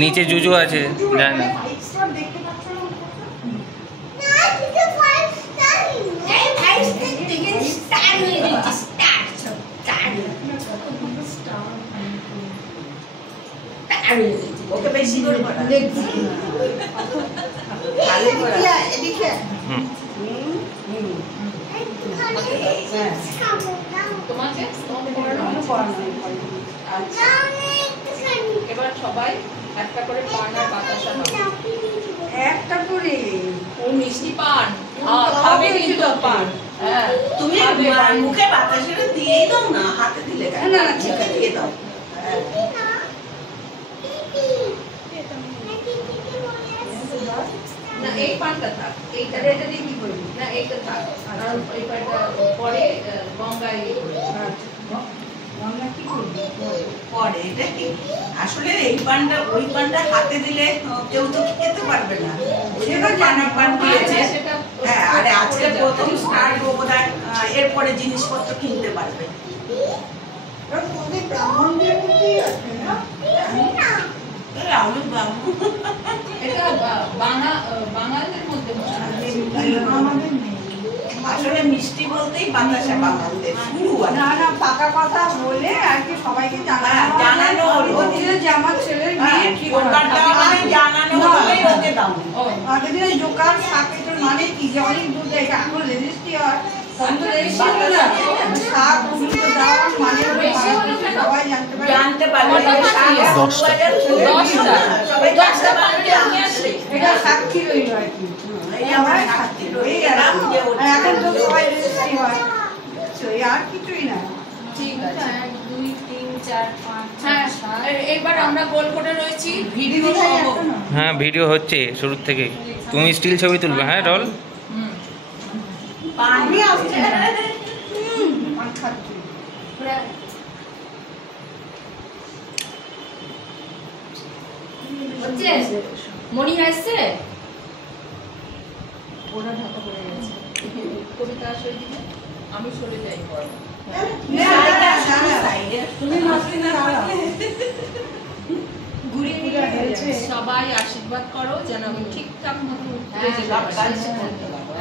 নিচে জুজু আছে জানি না। ওকে বেশি করে করা এদিকে তোমাকে এবার সবাই একটা করে পান আর বাতাসা একটা করে ও মিষ্টি পান খাবে কিন্তু পান তুমি মুখে বাতাসটা দিয়েই দাও না হাতে দিলে না না ঠিক আছে দিয়ে দাও না এই পানটা থাক এইটা এটা দিয়ে কি করবি না এইটা থাক আর ওই পানটা পরে গঙ্গায় গঙ্গা কি করবি পরে এটা কি আসলে এই পানটা ওই পানটা হাতে দিলে কেউ তো খেতে পারবে না সেটা পান দিয়েছে হ্যাঁ আরে আজকে প্রথম স্টার্ট বোধহয় এরপরে জিনিসপত্র কিনতে পারবে ব্রাহ্মণদের মধ্যে আছে না বাঙালিদের মধ্যে আসলে মিষ্টি বলতেই বাতাসা বাঙালিদের শুরু না না পাকা কথা বলে আর কি সবাইকে জানানো হলো যে আমার ছেলের বিয়ে ঠিক জানানো হলো ওকে দাও আগে দিনে জোকার শাকে তো মানে কি যে অনেক দুধ দেয় এখন রেজিস্ট্রি হয় জানতে পারবে সাক্ষী রইল আর কি এখন তো সবাই রেজিস্ট্রি হয় আর কিছুই না ঠিক আছে 1 2 3 4 5 6 এইবার আমরা গোল করে রয়েছি ভিডিও হ্যাঁ ভিডিও হচ্ছে শুরু থেকে তুমি স্টিল ছবি তুলবে হ্যাঁ রোল পানি আসছে পান খাচ্ছি হচ্ছে মনি আসছে ওরা ঢাকা পড়ে গেছে কবিতা আসলে দিবে আমি সরে যাই পড়া তুমি মাসি না ঘুরে ঘুরে সবাই আশীর্বাদ করো যেন আমি ঠিকঠাক মতো